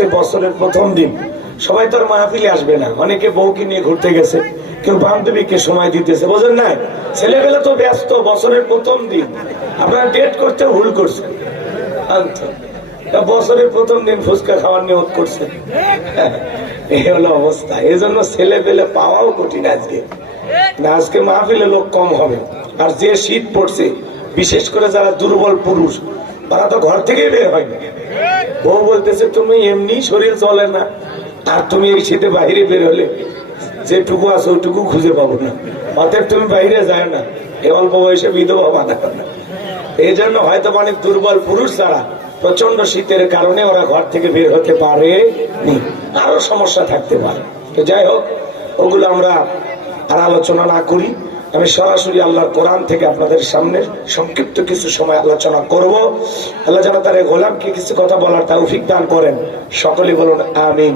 পড়ছে বছরের প্রথম দিন, সবাই তো আর মাহফিলে আসবে না, অনেকে বউকে নিয়ে ঘুরতে গেছে, কেউ বান্ধবীকে সময় দিতেছে, বোঝেন না? ছেলেবেলা তো ব্যস্ত, বছরের প্রথম দিন আপনারা ডেট করতে ভুল করছেন। বছরের প্রথম দিন ফুচকা খাওয়ার নিয়ত করছে, এই হলো অবস্থা। এই জন্য ছেলে পেলে পাওয়াও কঠিন আজকে। না, আজকে মাহফিলে লোক কম হবে। আর যে শীত পড়ছে, বিশেষ করে যারা দুর্বল পুরুষ, তারা তো ঘর থেকেই বের হয়নি। বউ বলতেছে তুমি এমনি শরীর চলে না, আর তুমি এই শীতে বাইরে বের হলে যেটুকু আছে ওইটুকু খুঁজে পাবো না, অতএব তুমি বাইরে যায় না, এই অল্প বয়সে বিধবা বানাবে না। এই জন্য হয়তো অনেক দুর্বল পুরুষ যারা, প্রচন্ড শীতের কারণে ওরা ঘর থেকে বের হতে পারেনি, আরো সমস্যা থাকতে পারে। তো যাই হোক, ওগুলো আমরা আর আলোচনা না করি। আমি সরাসরি আল্লাহর কোরআন থেকে আপনাদের সামনে সংক্ষিপ্ত কিছু সময় আলোচনা করব। আল্লাহ যেন তার গোলামকে কিছু কথা বলার তৌফিক দান করেন। সকলে বলুন আমিন।